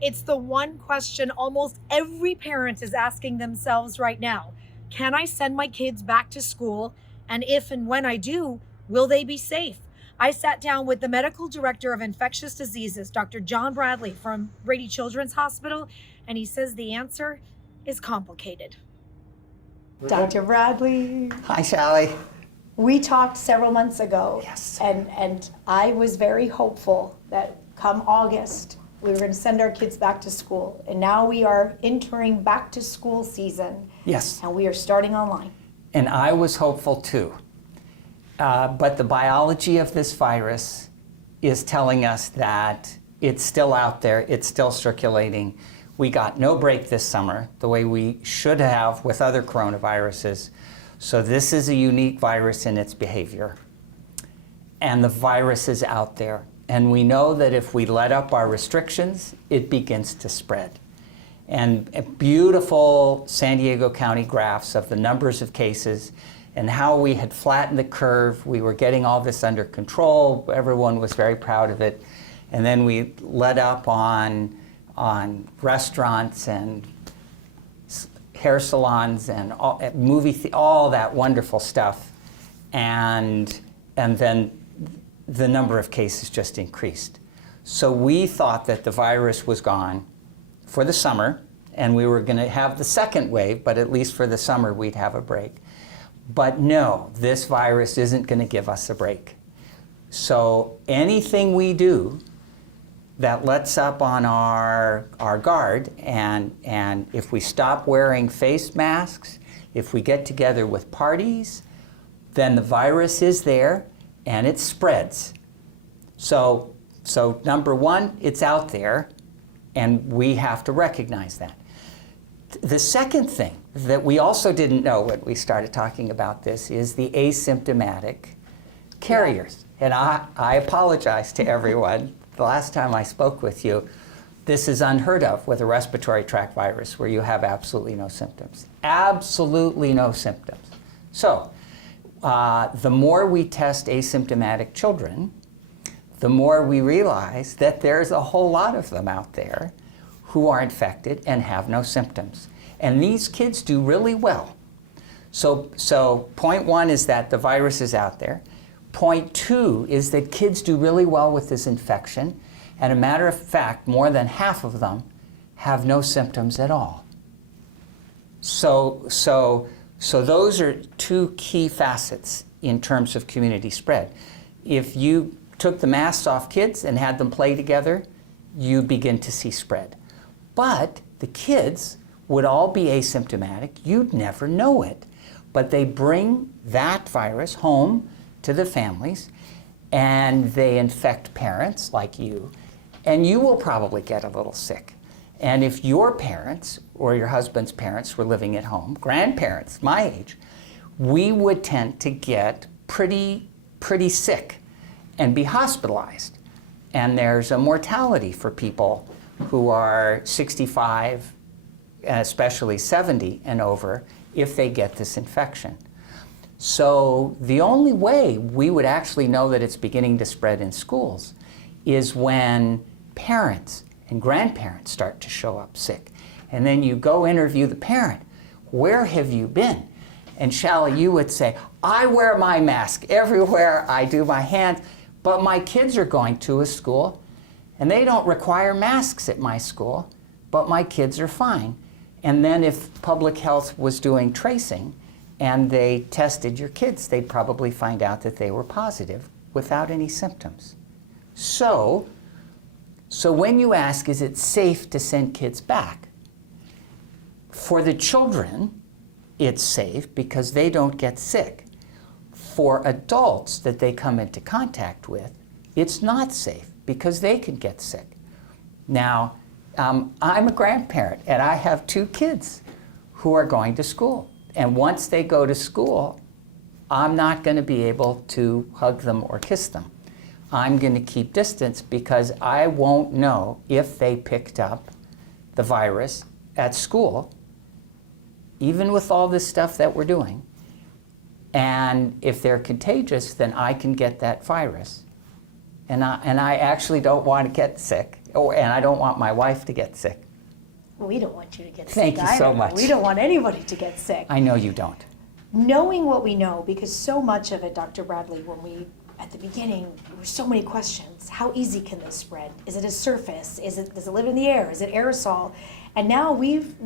It's the one question almost every parent is asking themselves right now. Can I send my kids back to school? And if and when I do, will they be safe? I sat down with the medical director of infectious diseases, Dr. John Bradley from Rady Children's Hospital, and he says the answer is complicated. Dr. Bradley. Hi, Sally. We talked several months ago. Yes. And I was very hopeful that come August, we were going to send our kids back to school. And now we are entering back to school season. Yes. And we are starting online. And I was hopeful too. But the biology of this virus is telling us that it's still out there, it's still circulating. We got no break this summer, the way we should have with other coronaviruses. So this is a unique virus in its behavior. And the virus is out there. And we know that if we let up our restrictions, it begins to spread. And beautiful San Diego County graphs of the numbers of cases and how we had flattened the curve. We were getting all this under control. Everyone was very proud of it. And then we let up on restaurants and hair salons and all that wonderful stuff. And then the number of cases just increased. So we thought that the virus was gone for the summer, and we were going to have the second wave, but at least for the summer we'd have a break. But no, this virus isn't going to give us a break. So anything we do that lets up on our guard, and if we stop wearing face masks, if we get together with parties, then the virus is there and it spreads. So number one, it's out there, and we have to recognize that. The second thing that we also didn't know when we started talking about this is the asymptomatic carriers. And I apologize to everyone. The last time I spoke with you, this is unheard of with a respiratory tract virus where you have absolutely no symptoms. Absolutely no symptoms. So the more we test asymptomatic children, the more we realize that there's a whole lot of them out there who are infected and have no symptoms. And these kids do really well. So point one is that the virus is out there. Point two is that kids do really well with this infection. And a matter of fact, more than half of them have no symptoms at all. So those are two key facets in terms of community spread. If you took the masks off kids and had them play together, you begin to see spread. But the kids would all be asymptomatic. You'd never know it. But they bring that virus home to the families, and they infect parents like you, and you will probably get a little sick. And if your parents or your husband's parents were living at home, grandparents my age, we would tend to get pretty sick and be hospitalized. And there's a mortality for people who are 65, especially 70 and over, if they get this infection. So the only way we would actually know that it's beginning to spread in schools is when parents and grandparents start to show up sick. And then you go interview the parent. Where have you been? And Shally, you would say, I wear my mask everywhere, I do my hands, but my kids are going to a school and they don't require masks at my school, but my kids are fine. And then if public health was doing tracing and they tested your kids, they'd probably find out that they were positive without any symptoms. So when you ask, is it safe to send kids back? For the children, it's safe because they don't get sick. For adults that they come into contact with, it's not safe because they can get sick. Now, I'm a grandparent and I have 2 kids who are going to school. And once they go to school, I'm not going to be able to hug them or kiss them. I'm going to keep distance because I won't know if they picked up the virus at school, even with all this stuff that we're doing. And if they're contagious, then I can get that virus. And I actually don't want to get sick and I don't want my wife to get sick. We don't want you to get Thank sick you either. so much. We don't want anybody to get sick. I know you don't. Knowing what we know, because so much of it, Dr. Bradley, when we, at the beginning, there were so many questions. How easy can this spread? Is it a surface? Does it live in the air? Is it aerosol? And now we've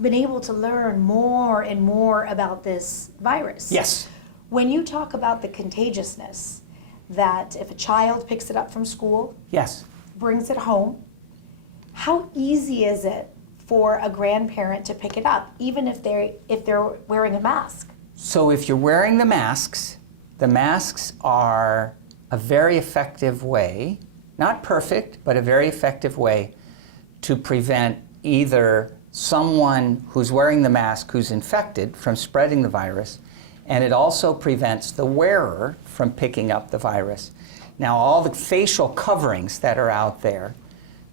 been able to learn more and more about this virus. Yes. When you talk about the contagiousness, that if a child picks it up from school, Yes. brings it home, how easy is it for a grandparent to pick it up, even if they're wearing a mask? So if you're wearing the masks are a very effective way, not perfect, but a very effective way to prevent either someone who's wearing the mask who's infected from spreading the virus, and it also prevents the wearer from picking up the virus. Now, all the facial coverings that are out there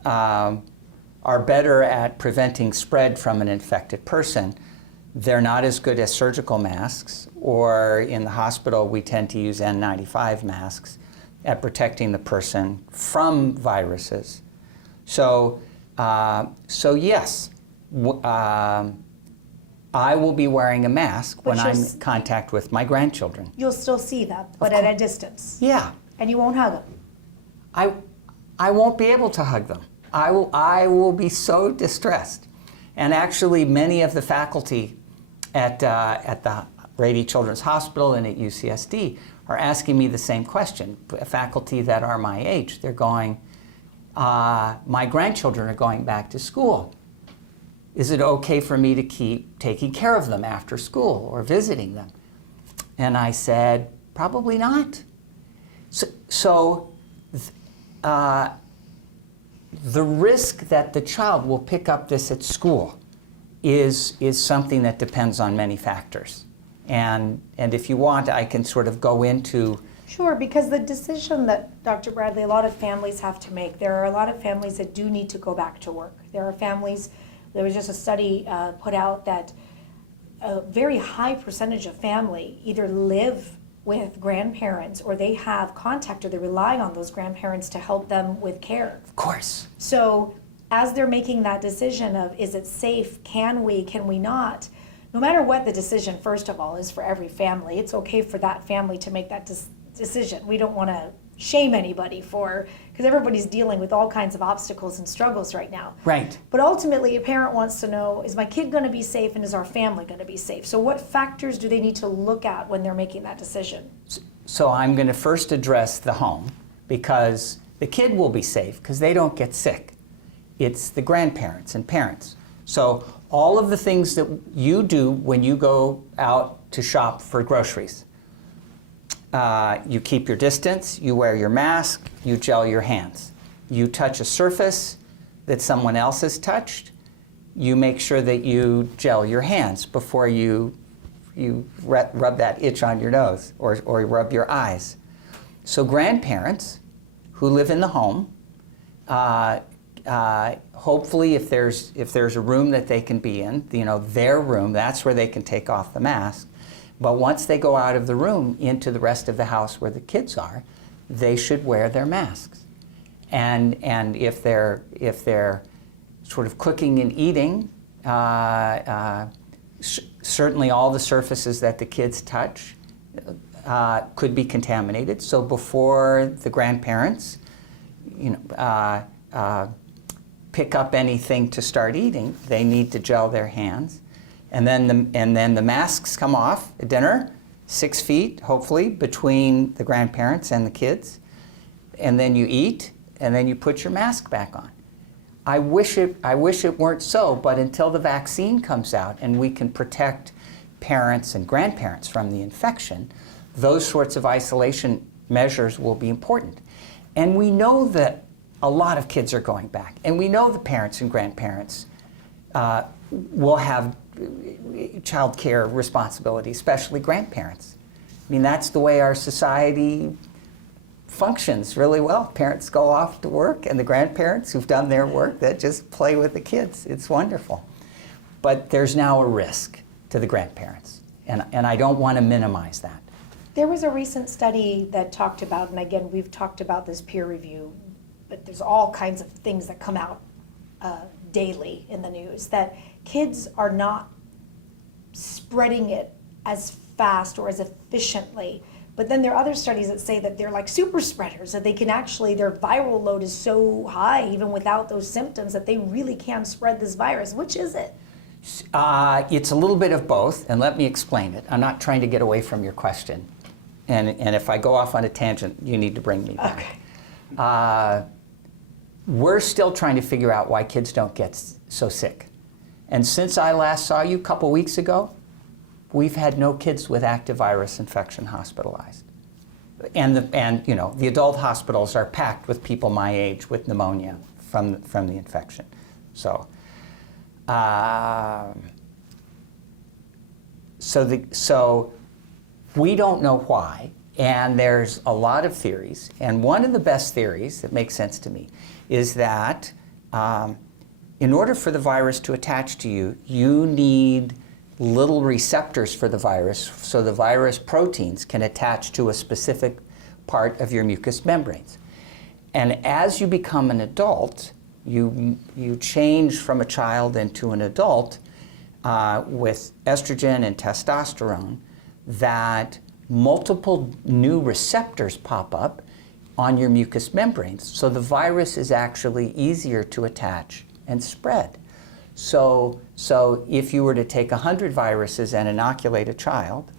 are better at preventing spread from an infected person. They're not as good as surgical masks, or in the hospital we tend to use N95 masks at protecting the person from viruses. So yes, I will be wearing a mask when I'm in contact with my grandchildren. You'll still see them, but at a distance. Yeah. And you won't hug them. I won't be able to hug them. I will be so distressed. And actually, many of the faculty at the Rady Children's Hospital and at UCSD are asking me the same question. Faculty that are my age, they're going, my grandchildren are going back to school. Is it okay for me to keep taking care of them after school or visiting them? And I said, probably not. So the risk that the child will pick up this at school is something that depends on many factors. And if you want, I can sort of go into... Sure, because the decision that, Dr. Bradley, a lot of families have to make, there are a lot of families that do need to go back to work. There are families, there was just a study put out that a very high percentage of family either live with grandparents or they have contact or they're relying on those grandparents to help them with care. Of course. So as they're making that decision of, is it safe, can we not, no matter what the decision, first of all, is for every family, it's okay for that family to make that decision. We don't want to shame anybody because everybody's dealing with all kinds of obstacles and struggles right now. Right. But ultimately, a parent wants to know, is my kid going to be safe and is our family going to be safe? So what factors do they need to look at when they're making that decision? So I'm going to first address the home, because the kid will be safe because they don't get sick. It's the grandparents and parents. So all of the things that you do when you go out to shop for groceries, you keep your distance, you wear your mask, you gel your hands. You touch a surface that someone else has touched, you make sure that you gel your hands before you rub that itch on your nose or rub your eyes. So grandparents who live in the home, hopefully if there's a room that they can be in, their room, that's where they can take off the mask. But once they go out of the room into the rest of the house where the kids are, they should wear their masks. And if they're sort of cooking and eating, certainly all the surfaces that the kids touch could be contaminated. So before the grandparents, pick up anything to start eating, they need to gel their hands. And then the masks come off at dinner, 6 feet, hopefully, between the grandparents and the kids. And then you eat, and then you put your mask back on. I wish it weren't so, but until the vaccine comes out and we can protect parents and grandparents from the infection, those sorts of isolation measures will be important. And we know that a lot of kids are going back, and we know the parents and grandparents will have child care responsibility, especially grandparents. I mean, that's the way our society functions really well. Parents go off to work, and the grandparents who've done their work, that just play with the kids. It's wonderful. But there's now a risk to the grandparents, and I don't want to minimize that. There was a recent study that talked about, and again, we've talked about this peer review but there's all kinds of things that come out daily in the news, that kids are not spreading it as fast or as efficiently. But then there are other studies that say that they're like super spreaders, that they can actually, their viral load is so high, even without those symptoms, that they really can spread this virus. Which is it? It's a little bit of both, and let me explain it. I'm not trying to get away from your question. And if I go off on a tangent, you need to bring me back. Okay. We're still trying to figure out why kids don't get so sick. And since I last saw you a couple weeks ago, we've had no kids with active virus infection hospitalized. And the adult hospitals are packed with people my age with pneumonia from the infection. So we don't know why, and there's a lot of theories. And one of the best theories that makes sense to me is that in order for the virus to attach to you, you need little receptors for the virus, so the virus proteins can attach to a specific part of your mucous membranes. And as you become an adult, you change from a child into an adult with estrogen and testosterone, that multiple new receptors pop up on your mucous membranes. So the virus is actually easier to attach and spread. So if you were to take 100 viruses and inoculate a child,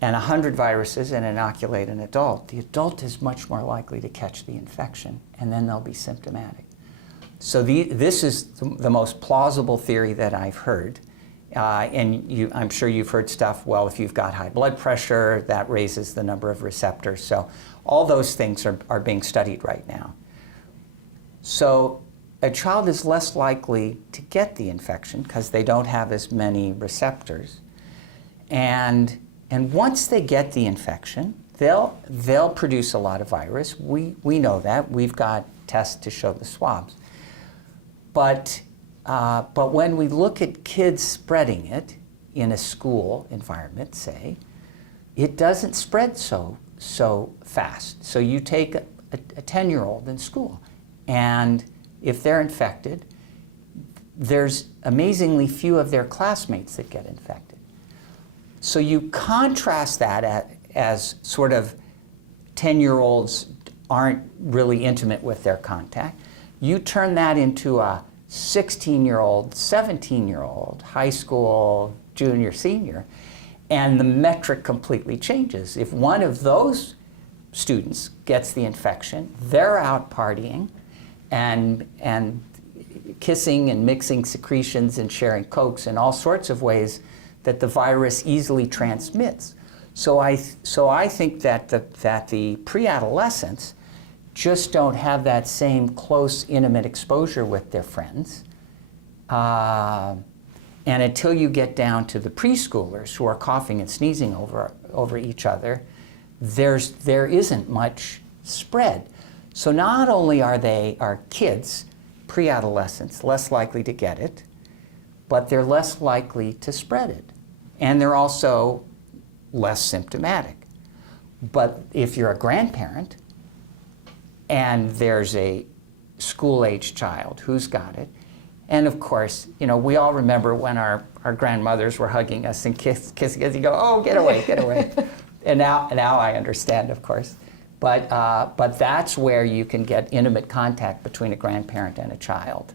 and 100 viruses and inoculate an adult, the adult is much more likely to catch the infection, and then they'll be symptomatic. So this is the most plausible theory that I've heard. And I'm sure you've heard stuff, well, if you've got high blood pressure, that raises the number of receptors. So all those things are being studied right now. So a child is less likely to get the infection because they don't have as many receptors. And once they get the infection, they'll produce a lot of virus. We know that. We've got tests to show the swabs. But when we look at kids spreading it in a school environment, say, it doesn't spread so fast. So you take a 10-year-old in school, and if they're infected, there's amazingly few of their classmates that get infected. So you contrast that as sort of 10-year-olds aren't really intimate with their contact. You turn that into a 16-year-old, 17-year-old, high school, junior, senior, and the metric completely changes. If one of those students gets the infection, they're out partying and kissing and mixing secretions and sharing cokes and all sorts of ways that the virus easily transmits. So I think that the pre-adolescents just don't have that same close, intimate exposure with their friends. And until you get down to the preschoolers who are coughing and sneezing over each other, there isn't much spread. So not only are kids, pre-adolescents, less likely to get it, but they're less likely to spread it. And they're also less symptomatic. But if you're a grandparent and there's a school-age child who's got it, and of course, we all remember when our grandmothers were hugging us and kissing us, you go, oh, get away, get away. And now I understand, of course. But that's where you can get intimate contact between a grandparent and a child.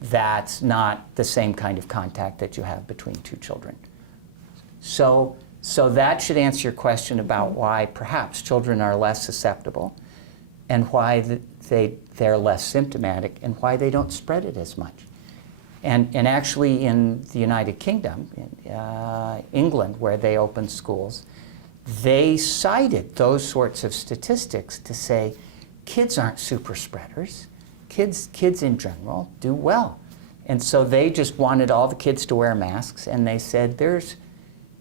That's not the same kind of contact that you have between two children. So that should answer your question about why perhaps children are less susceptible and why they're less symptomatic and why they don't spread it as much. And actually in the United Kingdom, in England, where they opened schools, they cited those sorts of statistics to say kids aren't super spreaders. Kids in general do well. And so they just wanted all the kids to wear masks, and they said,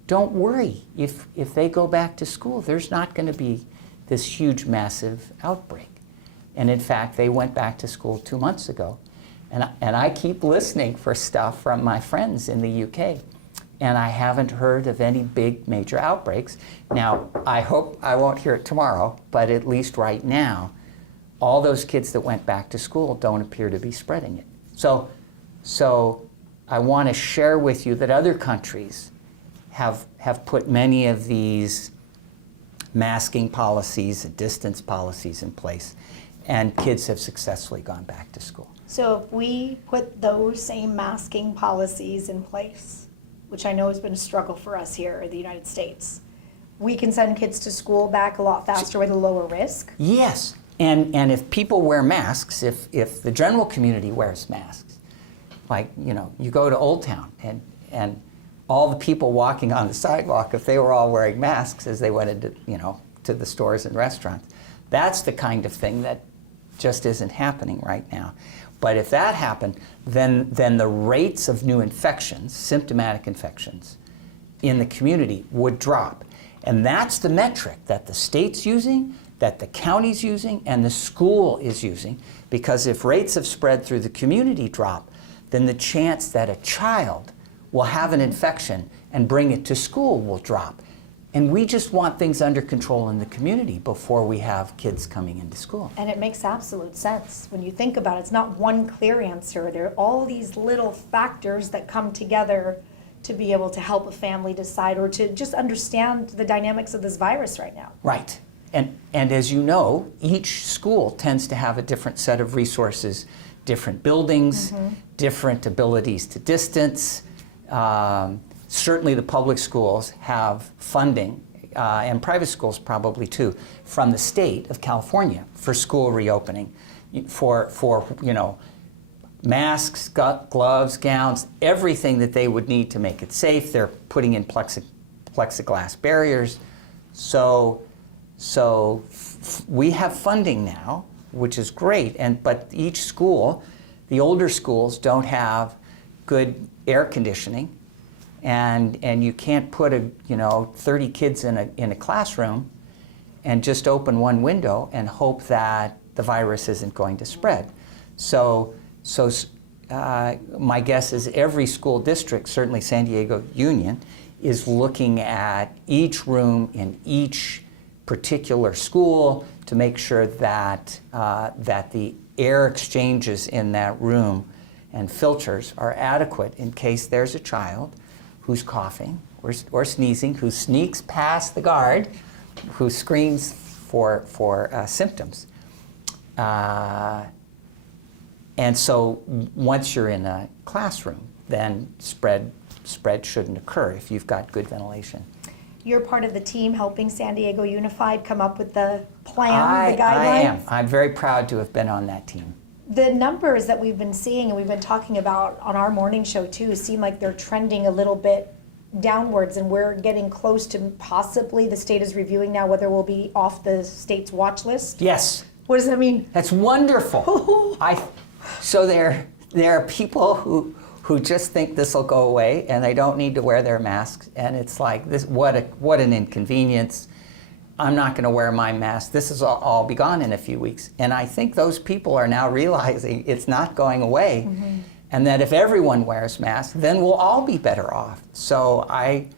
don't worry, if they go back to school, there's not going to be this huge, massive outbreak. And in fact, they went back to school 2 months ago. And I keep listening for stuff from my friends in the UK. And I haven't heard of any big major outbreaks. Now, I hope I won't hear it tomorrow, but at least right now, all those kids that went back to school don't appear to be spreading it. So I want to share with you that other countries have put many of these masking policies and distance policies in place, and kids have successfully gone back to school. So if we put those same masking policies in place, which I know has been a struggle for us here in the United States, we can send kids to school back a lot faster with a lower risk? Yes, and if people wear masks, if the general community wears masks, like, you go to Old Town and all the people walking on the sidewalk, if they were all wearing masks as they went into, to the stores and restaurants, that's the kind of thing that just isn't happening right now. But if that happened, then the rates of new infections, symptomatic infections, in the community would drop. And that's the metric that the state's using, that the county's using, and the school is using. Because if rates of spread through the community drop, then the chance that a child will have an infection and bring it to school will drop. And we just want things under control in the community before we have kids coming into school. And it makes absolute sense. When you think about it, it's not one clear answer. There are all these little factors that come together to be able to help a family decide or to just understand the dynamics of this virus right now. Right. And as you know, each school tends to have a different set of resources, different buildings, different abilities to distance. Certainly the public schools have funding, and private schools probably too, from the state of California for school reopening, for masks, gloves, gowns, everything that they would need to make it safe. They're putting in plexiglass barriers. So we have funding now, which is great. But each school, the older schools, don't have good air conditioning. And you can't put 30 kids in a classroom and just open one window and hope that the virus isn't going to spread. So my guess is every school district, certainly San Diego Union, is looking at each room in each particular school to make sure that the air exchanges in that room and filters are adequate in case there's a child who's coughing or sneezing, who sneaks past the guard, who screens for symptoms. And so once you're in a classroom, then spread shouldn't occur if you've got good ventilation. You're part of the team helping San Diego Unified come up with the plan, the guidelines? I am. I'm very proud to have been on that team. The numbers that we've been seeing and we've been talking about on our morning show too seem like they're trending a little bit downwards, and we're getting close to possibly the state is reviewing now whether we'll be off the state's watch list. Yes. What does that mean? That's wonderful. So there are people who just think this will go away and they don't need to wear their masks, and it's like this. What an inconvenience. I'm not going to wear my mask. This is all be gone in a few weeks. And I think those people are now realizing it's not going away, and that if everyone wears masks, then we'll all be better off. So I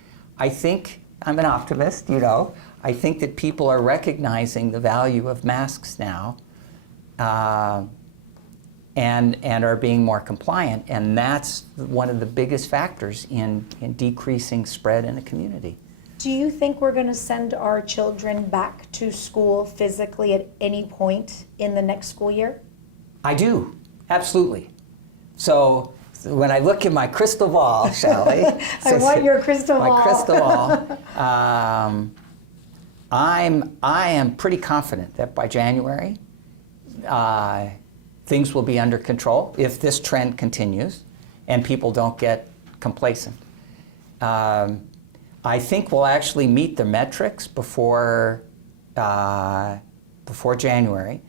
think, I'm an optimist, I think that people are recognizing the value of masks now, and are being more compliant, and that's one of the biggest factors in decreasing spread in a community. Do you think we're going to send our children back to school physically at any point in the next school year? I do, absolutely. So when I look in my crystal ball, Sally. I want your crystal ball. My crystal ball. I am pretty confident that by January, things will be under control if this trend continues and people don't get complacent. I think we'll actually meet the metrics before January,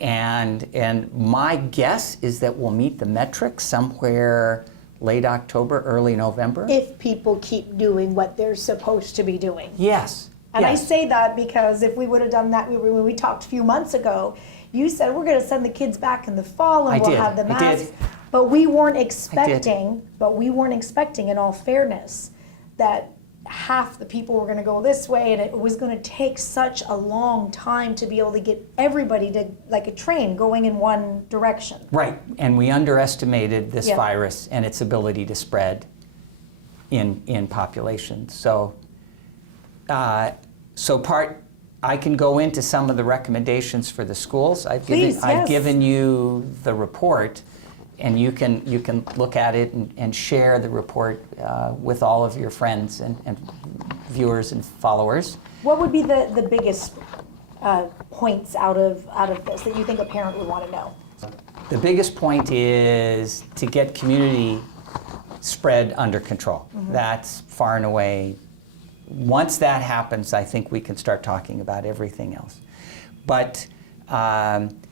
and my guess is that we'll meet the metrics somewhere late October, early November. If people keep doing what they're supposed to be doing. Yes. And yes. I say that because if we would have done that when we talked a few months ago, you said we're going to send the kids back in the fall and we'll have the masks. But we weren't expecting, in all fairness, that half the people were going to go this way, and it was going to take such a long time to be able to get everybody to, like a train, going in one direction. Right, and we underestimated this Yeah. virus and its ability to spread in populations. So, I can go into some of the recommendations for the schools. Please, I've yes. given you the report, and you can look at it and share the report with all of your friends and viewers and followers. What would be the biggest points out of this that you think a parent would want to know? The biggest point is to get community spread under control. That's far and away. Once that happens, I think we can start talking about everything else. But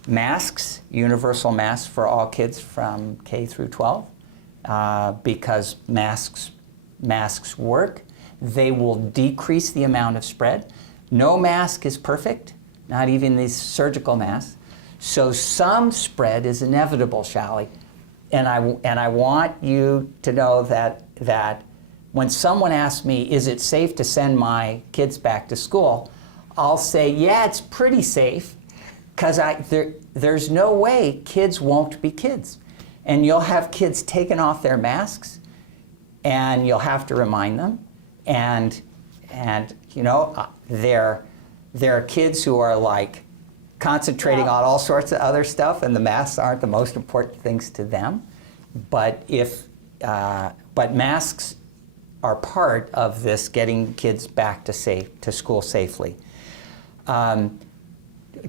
masks, universal masks for all kids from K through 12, because masks work. They will decrease the amount of spread. No mask is perfect, not even these surgical masks. So some spread is inevitable, Shally. And I want you to know that when someone asks me, is it safe to send my kids back to school? I'll say, yeah, it's pretty safe, because there's no way kids won't be kids. And you'll have kids taking off their masks, and you'll have to remind them. And you know, there are kids who are like concentrating on all sorts of other stuff, and the masks aren't the most important things to them. But but masks are part of this getting kids back to school safely.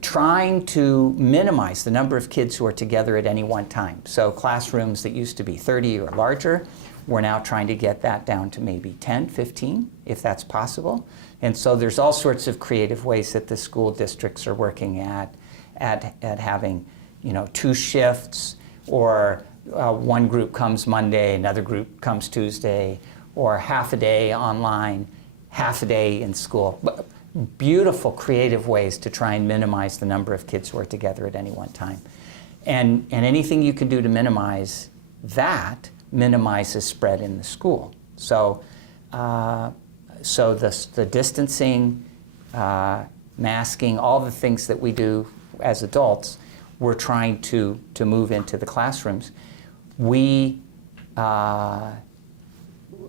Trying to minimize the number of kids who are together at any one time. So classrooms that used to be 30 or larger, we're now trying to get that down to maybe 10, 15, if that's possible. And so there's all sorts of creative ways that the school districts are working at having, you know, 2 shifts, or one group comes Monday, another group comes Tuesday, or half a day online, half a day in school. Beautiful creative ways to try and minimize the number of kids who are together at any one time. And anything you can do to minimize that minimizes spread in the school. So the distancing, masking, all the things that we do as adults, we're trying to move into the classrooms.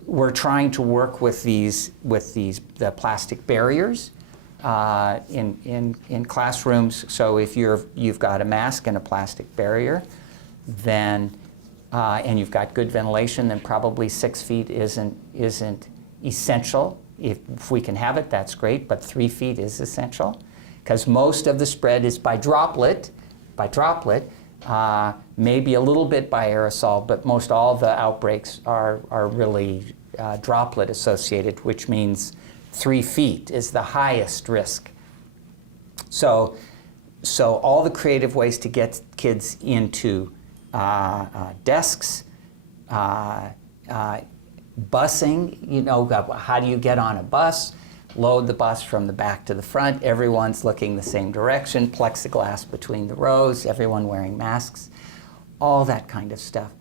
We're trying to work with the plastic barriers in classrooms. So if you've got a mask and a plastic barrier, then and you've got good ventilation, then probably 6 feet isn't essential. If we can have it, that's great, but 3 feet is essential, because most of the spread is by droplet, maybe a little bit by aerosol, but most all the outbreaks are really droplet associated, which means 3 feet is the highest risk. So all the creative ways to get kids into desks, busing, you know, how do you get on a bus? Load the bus from the back to the front. Everyone's looking the same direction, plexiglass between the rows, everyone wearing masks, all that kind of stuff.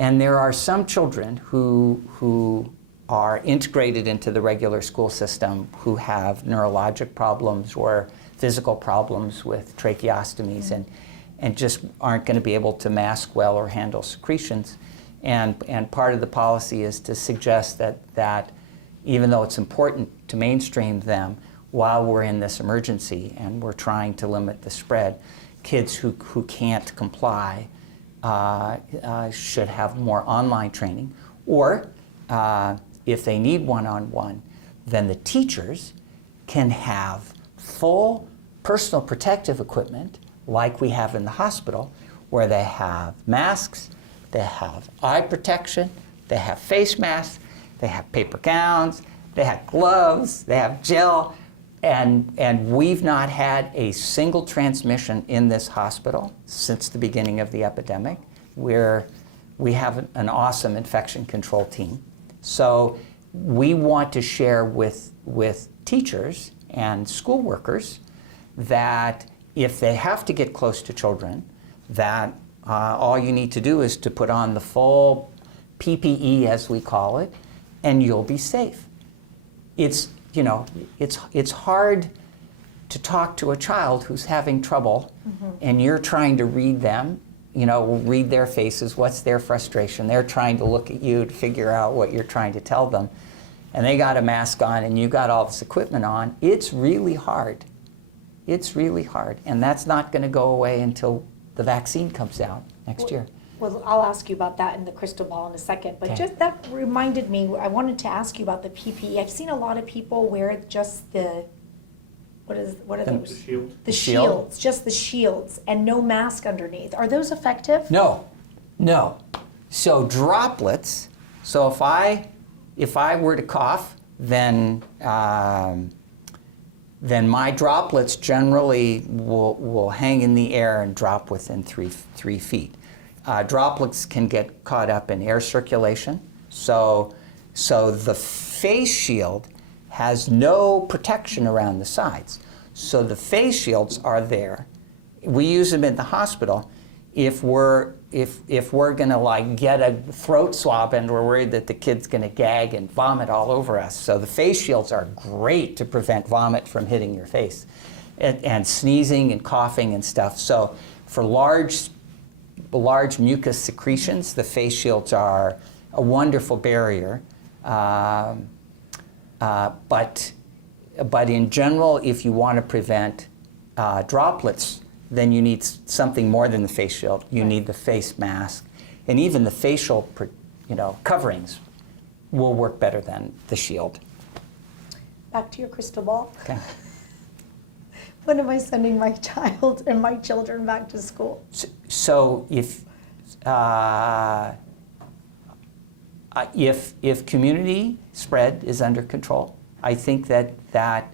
And there are some children who are integrated into the regular school system who have neurologic problems or physical problems with tracheostomies and just aren't going to be able to mask well or handle secretions. And part of the policy is to suggest that even though it's important to mainstream them while we're in this emergency and we're trying to limit the spread, kids who can't comply should have more online training. Or if they need one-on-one, then the teachers can have full personal protective equipment like we have in the hospital, where they have masks, they have eye protection, they have face masks, they have paper gowns, they have gloves, they have gel, and we've not had a single transmission in this hospital since the beginning of the epidemic. We have an awesome infection control team. So we want to share with teachers and school workers that if they have to get close to children, that all you need to do is to put on the full PPE, as we call it, and you'll be safe. It's, it's hard to talk to a child who's having trouble, and you're trying to read them, read their faces, what's their frustration. They're trying to look at you to figure out what you're trying to tell them. And they got a mask on and you got all this equipment on. It's really hard. It's really hard. And that's not going to go away until the vaccine comes out next year. Well, I'll ask you about that in the crystal ball in a second, but Okay. just that reminded me, I wanted to ask you about the PPE. I've seen a lot of people wear just the, what are those? The shield. The shield? shields, just the shields, and no mask underneath. Are those effective? No. So droplets, so if I were to cough, then my droplets generally will hang in the air and drop within 3 feet. Droplets can get caught up in air circulation, so the face shield has no protection around the sides. So the face shields are there. We use them in the hospital if we're gonna get a throat swab and we're worried that the kid's gonna gag and vomit all over us. So the face shields are great to prevent vomit from hitting your face, and sneezing and coughing and stuff. So for large mucus secretions, the face shields are a wonderful barrier. But in general, if you want to prevent droplets, then you need something more than the face shield. You need the face mask, and even the facial, coverings will work better than the shield. Back to your crystal ball. Okay. When am I sending my child and my children back to school? So if community spread is under control, I think that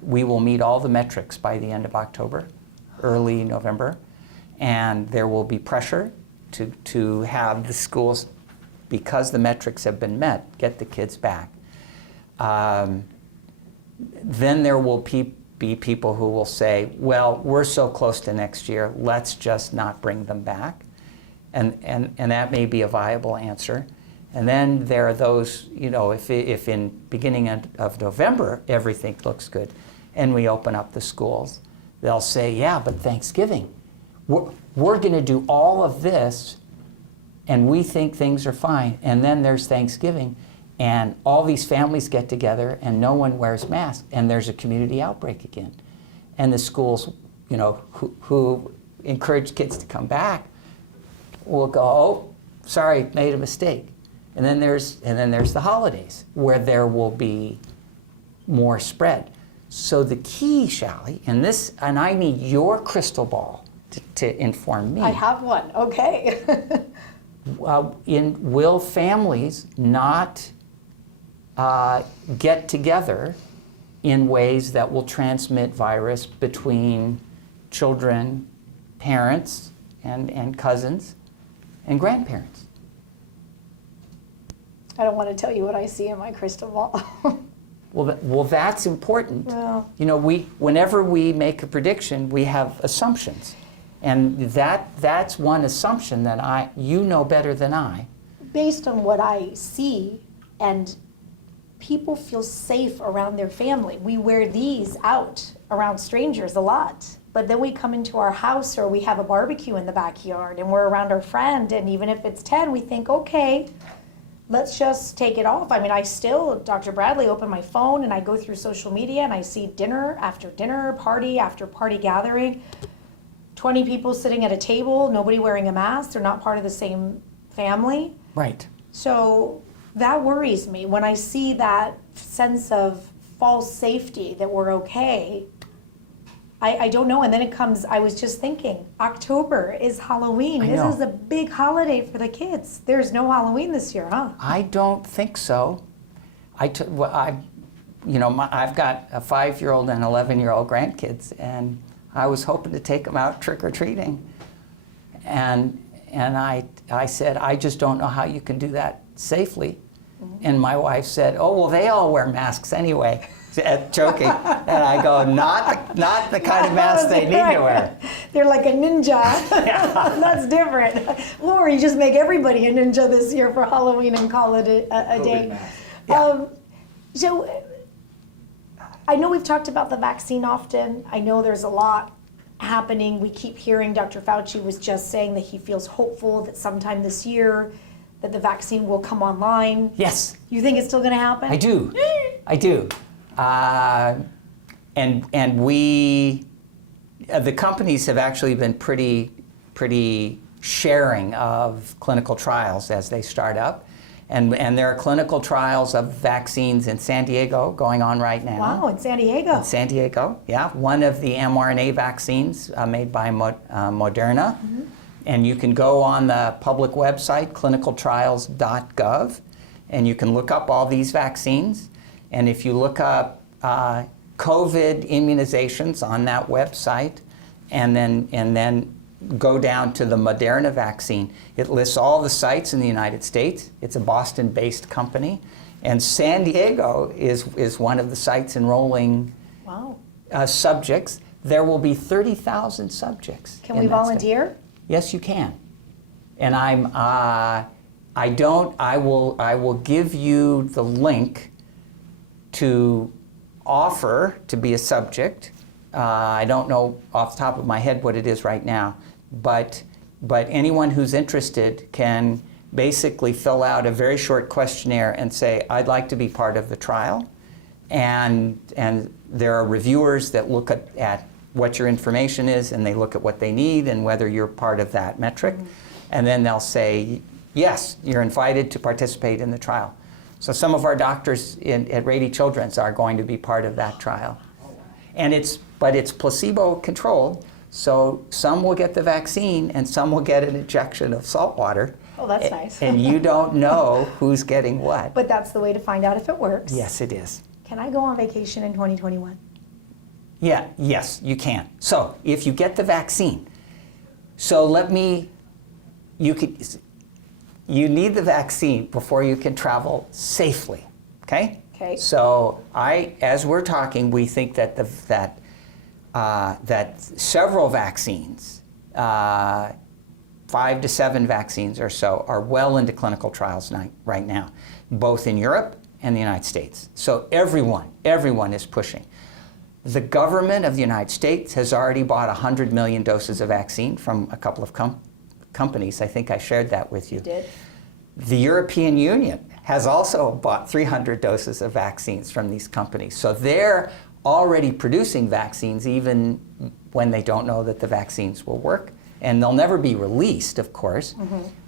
we will meet all the metrics by the end of October, early November, and there will be pressure to have the schools, because the metrics have been met, get the kids back. Then there will be people who will say, well, we're so close to next year, let's just not bring them back. And that may be a viable answer. And then there are those, if in beginning of November everything looks good and we open up the schools, they'll say, yeah, but Thanksgiving, we're going to do all of this and we think things are fine. And then there's Thanksgiving and all these families get together and no one wears masks and there's a community outbreak again. And the schools, who encourage kids to come back will go, oh, sorry, made a mistake. And then there's the holidays where there will be more spread. So the key, Shally, and I need your crystal ball to inform me. I have one, okay. Will families not get together in ways that will transmit virus between children, parents, and cousins, and grandparents? I don't want to tell you what I see in my crystal ball. Well, that's important. Well. Whenever we make a prediction, we have assumptions, and that's one assumption that you know better than I. Based on what I see, and people feel safe around their family. We wear these out around strangers a lot, but then we come into our house or we have a barbecue in the backyard and we're around our friend, and even if it's 10, we think, okay, let's just take it off. I mean, I still, Dr. Bradley, open my phone and I go through social media and I see dinner after dinner, party after party gathering, 20 people sitting at a table, nobody wearing a mask, they're not part of the same family. Right. So that worries me when I see that sense of false safety that we're okay. I don't know. And then it comes, I was just thinking, October is Halloween. This is a big holiday for the kids. There's no Halloween this year, huh? I don't think so. I've got a 5-year-old and 11-year-old grandkids, and I was hoping to take them out trick-or-treating. And I said, I just don't know how you can do that safely. Mm-hmm. And my wife said, oh, well, they all wear masks anyway. Joking, and I go, not the kind of mask they need to wear. They're like a ninja. Yeah. That's different. Or you just make everybody a ninja this year for Halloween and call it a day. Yeah. So I know we've talked about the vaccine often. I know there's a lot happening. We keep hearing Dr. Fauci was just saying that he feels hopeful that sometime this year that the vaccine will come online. Yes, You think it's still going to happen? I do. I do. And we, the companies have actually been pretty sharing of clinical trials as they start up. And there are clinical trials of vaccines in San Diego going on right now. Wow, in San Diego. In San Diego, yeah. One of the mRNA vaccines made by Moderna. Mm-hmm. And you can go on the public website, clinicaltrials.gov, and you can look up all these vaccines. And if you look up COVID immunizations on that website, and then go down to the Moderna vaccine, it lists all the sites in the United States. It's a Boston-based company. And San Diego is one of the sites enrolling Wow. subjects. There will be 30,000 subjects. Can in we that study. volunteer? Yes, you can. And I will give you the link to offer to be a subject. I don't know off the top of my head what it is right now, but anyone who's interested can basically fill out a very short questionnaire and say, I'd like to be part of the trial. And there are reviewers that look at what your information is, and they look at what they need and whether you're part of that metric. And then they'll say, yes, you're invited to participate in the trial. So some of our doctors at Rady Children's are going to be part of that trial. And but it's placebo controlled, so some will get the vaccine and some will get an injection of salt water. Oh, that's nice. And you don't know who's getting what. But that's the way to find out if it works. Yes, it is. Can I go on vacation in 2021? Yeah, yes, you can. So if you get the vaccine, you need the vaccine before you can travel safely, okay? Okay. So as we're talking, we think that that several vaccines, 5 to 7 vaccines or so, are well into clinical trials right now, both in Europe and the United States. So everyone is pushing. The government of the United States has already bought 100 million doses of vaccine from a couple of companies. I think I shared that with you. You did. The European Union has also bought 300 doses of vaccines from these companies. So they're already producing vaccines even when they don't know that the vaccines will work. And they'll never be released, of course,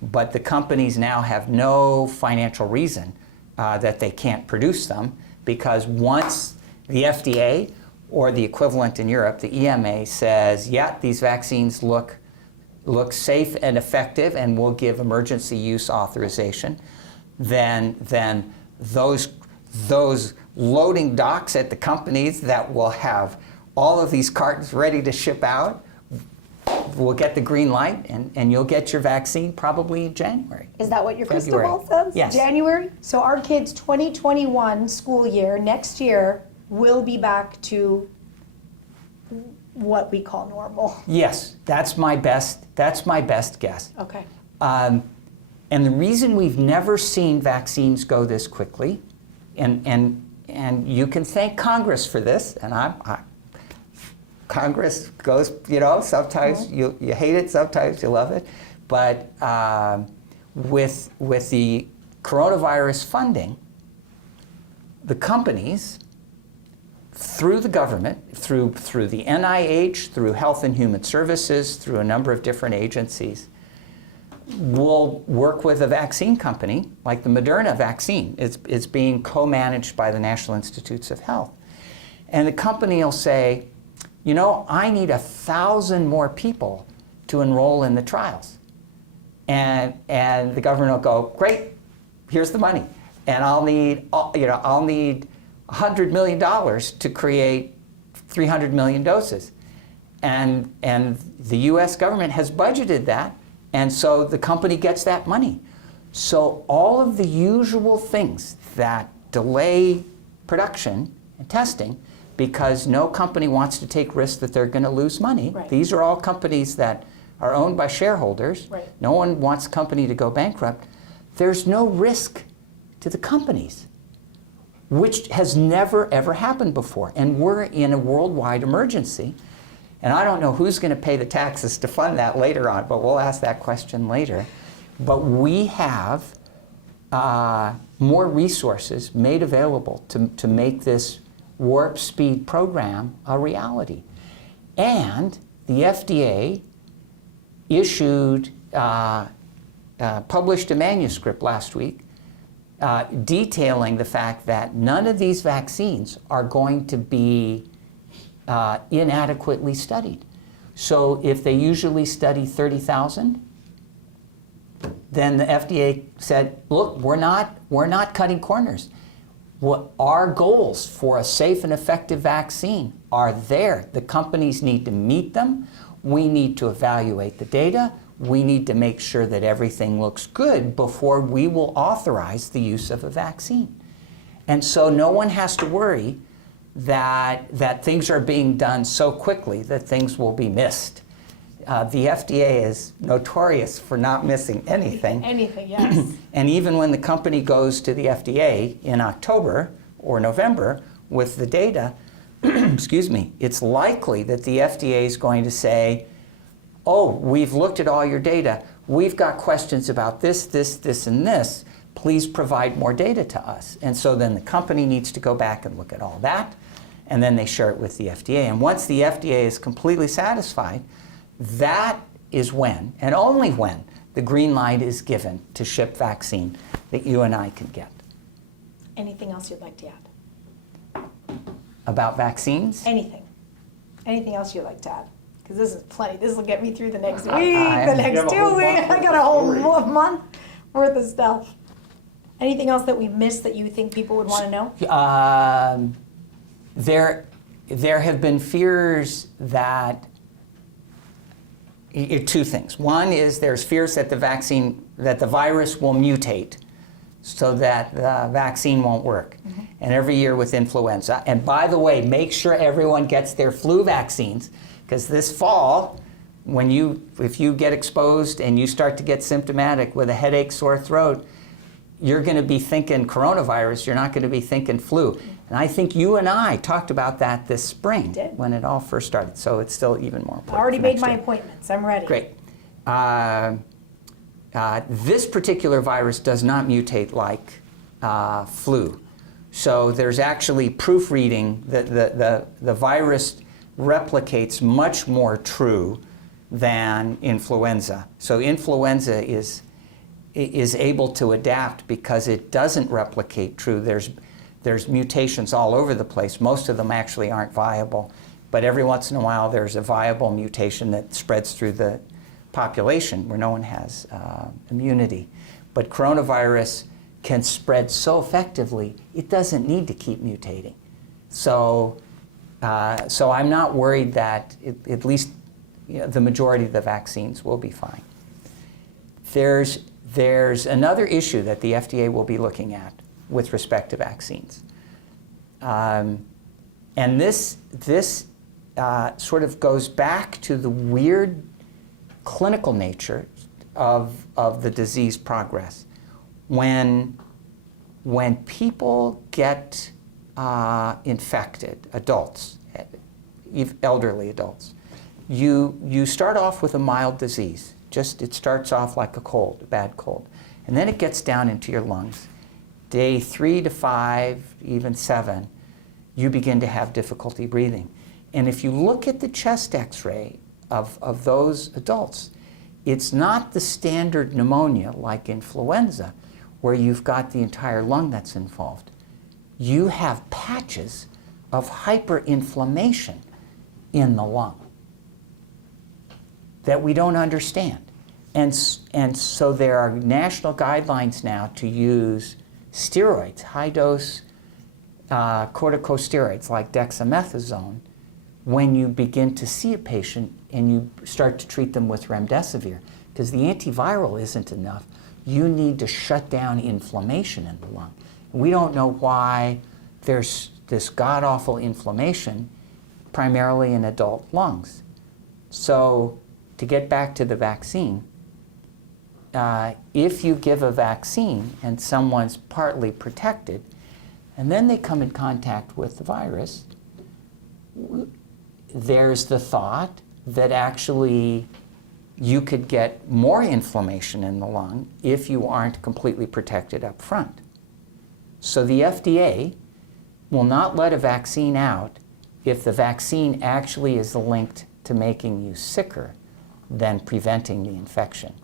but the companies now have no financial reason that they can't produce them, because once the FDA or the equivalent in Europe, the EMA, says, yeah, these vaccines look safe and effective and will give emergency use authorization, then those loading docks at the companies that will have all of these cartons ready to ship out will get the green light, and you'll get your vaccine probably in January. Is that what your crystal February. ball says? Yes. January? So our kids' 2021 school year, next year, will be back to what we call normal. Yes, that's my best guess. Okay. And the reason we've never seen vaccines go this quickly, and you can thank Congress for this, and Congress goes, sometimes you hate it, sometimes you love it, but with the coronavirus funding, the companies, through the government, through the NIH, through Health and Human Services, through a number of different agencies, will work with a vaccine company, like the Moderna vaccine. It's being co-managed by the National Institutes of Health. And the company will say, I need 1,000 more people to enroll in the trials. And the government will go, great, here's the money. And I'll need $100 million to create 300 million doses. And the US government has budgeted that, and so the company gets that money. So all of the usual things that delay production and testing, because no company wants to take risks that they're going to lose money. Right. These are all companies that are owned by shareholders. Right. No one wants a company to go bankrupt. There's no risk to the companies. which has never, ever happened before. And we're in a worldwide emergency. And I don't know who's going to pay the taxes to fund that later on, but we'll ask that question later. But we have more resources made available to make this warp speed program a reality. And the FDA published a manuscript last week detailing the fact that none of these vaccines are going to be inadequately studied. So if they usually study 30,000, then the FDA said, look, we're not cutting corners. Our goals for a safe and effective vaccine are there. The companies need to meet them. We need to evaluate the data. We need to make sure that everything looks good before we will authorize the use of a vaccine. And so no one has to worry that things are being done so quickly that things will be missed. The FDA is notorious for not missing anything. Anything, yes. And even when the company goes to the FDA in October or November with the data, excuse me, it's likely that the FDA is going to say, oh, we've looked at all your data. We've got questions about this, this, this, and this. Please provide more data to us. And so then the company needs to go back and look at all that, and then they share it with the FDA. And once the FDA is completely satisfied, that is when, and only when, the green light is given to ship vaccine that you and I can get. Anything else you'd like to add? About vaccines? Anything. Anything else you'd like to add? Because this is plenty. This will get me through the next week, I- the next 2 weeks. I got a whole month worth of stuff. Anything else that we missed that you think people would want to know? There have been fears that two things. One is there's fears that the virus will mutate so that the vaccine won't work. Mm-hmm. And every year with influenza. And by the way, make sure everyone gets their flu vaccines, because this fall, if you get exposed and you start to get symptomatic with a headache, sore throat, you're going to be thinking coronavirus, you're not going to be thinking flu. And I think you and I talked about that this spring when it all first started. So it's still even more important. I already made my appointments. I'm ready. Great. This particular virus does not mutate like flu. So there's actually proofreading that the virus replicates much more true than influenza. So influenza is able to adapt because it doesn't replicate true. There's mutations all over the place. Most of them actually aren't viable, but every once in a while there's a viable mutation that spreads through the population where no one has immunity. But coronavirus can spread so effectively, it doesn't need to keep mutating. So I'm not worried that at least the majority of the vaccines will be fine. There's another issue that the FDA will be looking at with respect to vaccines. And this sort of goes back to the weird clinical nature of the disease progress. When people get infected, adults, elderly adults, you start off with a mild disease. It starts off like a cold, a bad cold. And then it gets down into your lungs. Day 3 to 5, even 7, you begin to have difficulty breathing. And if you look at the chest x-ray of those adults, it's not the standard pneumonia like influenza, where you've got the entire lung that's involved. You have patches of hyperinflammation in the lung that we don't understand. And so there are national guidelines now to use steroids, high-dose corticosteroids like dexamethasone, when you begin to see a patient and you start to treat them with remdesivir, because the antiviral isn't enough. You need to shut down inflammation in the lung. We don't know why there's this god-awful inflammation primarily in adult lungs. So to get back to the vaccine, if you give a vaccine and someone's partly protected, and then they come in contact with the virus, there's the thought that actually you could get more inflammation in the lung if you aren't completely protected up front. So the FDA will not let a vaccine out if the vaccine actually is linked to making you sicker than preventing the infection.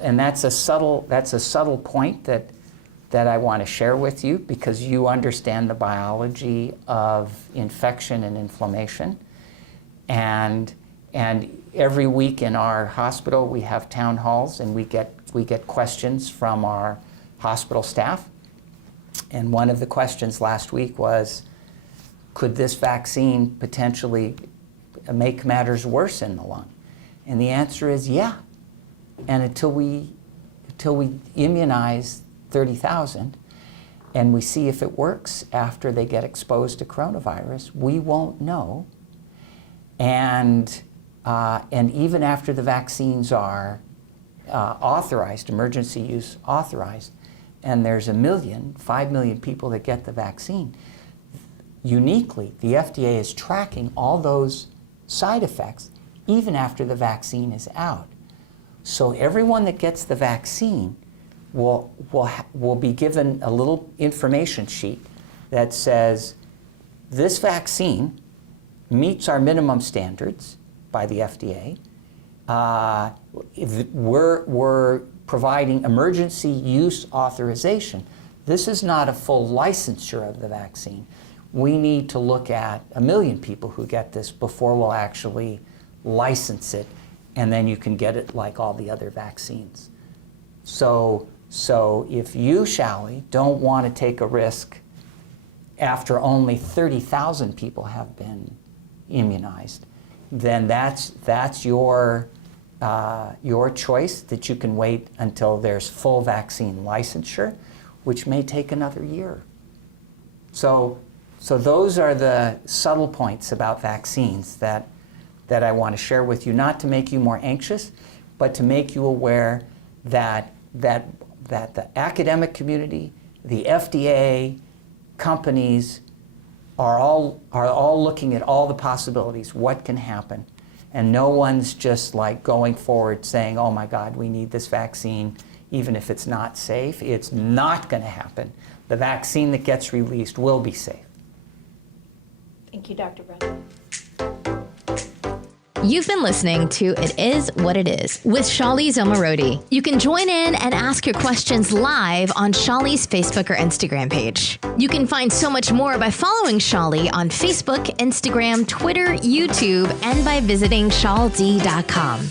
And that's a subtle point that I want to share with you, because you understand the biology of infection and inflammation. And every week in our hospital we have town halls, and we get questions from our hospital staff. And one of the questions last week was, could this vaccine potentially make matters worse in the lung? And the answer is yeah. And until we immunize 30,000 and we see if it works after they get exposed to coronavirus, we won't know. And even after the vaccines are authorized, emergency use authorized, and there's 5 million people that get the vaccine, uniquely, the FDA is tracking all those side effects even after the vaccine is out. So everyone that gets the vaccine will be given a little information sheet that says, this vaccine meets our minimum standards by the FDA. We're providing emergency use authorization. This is not a full licensure of the vaccine. We need to look at 1 million people who get this before we'll actually license it, and then you can get it like all the other vaccines. So if you, Shally, don't want to take a risk after only 30,000 people have been immunized, then that's your choice, that you can wait until there's full vaccine licensure, which may take another year. So those are the subtle points about vaccines that I want to share with you, not to make you more anxious, but to make you aware that the academic community, the FDA, companies are all looking at all the possibilities, what can happen. And no one's just like going forward saying, oh my God, we need this vaccine, even if it's not safe. It's not going to happen. The vaccine that gets released will be safe. Thank you, Dr. Bradley. You've been listening to It Is What It Is with Shally Rady. You can join in and ask your questions live on Shally's Facebook or Instagram page. You can find so much more by following Shally on Facebook, Instagram, Twitter, YouTube, and by visiting shald.com.